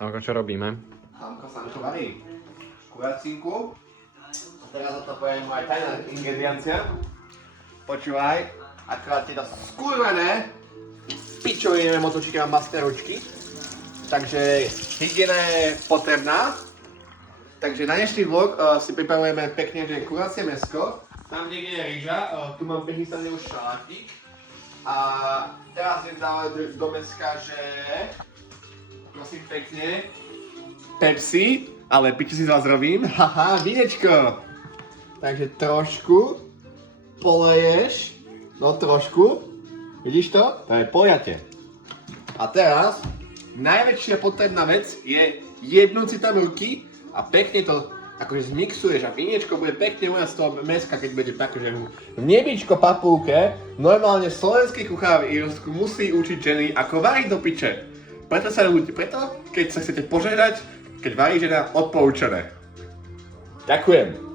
Samko, čo robíme? Samko varí kuracinku. A teraz za to poviem aj tajná ingrediencia. Počúvaj, akurát tieto skurvené pičoviny motočky a masné ručky. Takže hygiena je potrebná. Takže na dnešný vlog si pripravujeme pekne, že kuracie mäsko. Tam niekde je rýža, tu mám prichystaný už šalátik. A teraz idem dávať do mäska, že prosím pekne Pepsi, ale piči si z vás robím, haha, vínečko. Takže trošku poleješ, no trošku, vidíš to? To je pojate. A teraz najväčšia potrebná vec je jednúť si tam ruky a pekne to akože zmixuješ a viniečko bude pekne vojať z toho mäska, keď bude tak, že v nebičko papulke normálne slovenský kuchár v Írsku musí učiť ženy, ako variť do piče. Preto sa ľudí, keď sa chcete požehnať, keď varí žena, odporúčané. Ďakujem.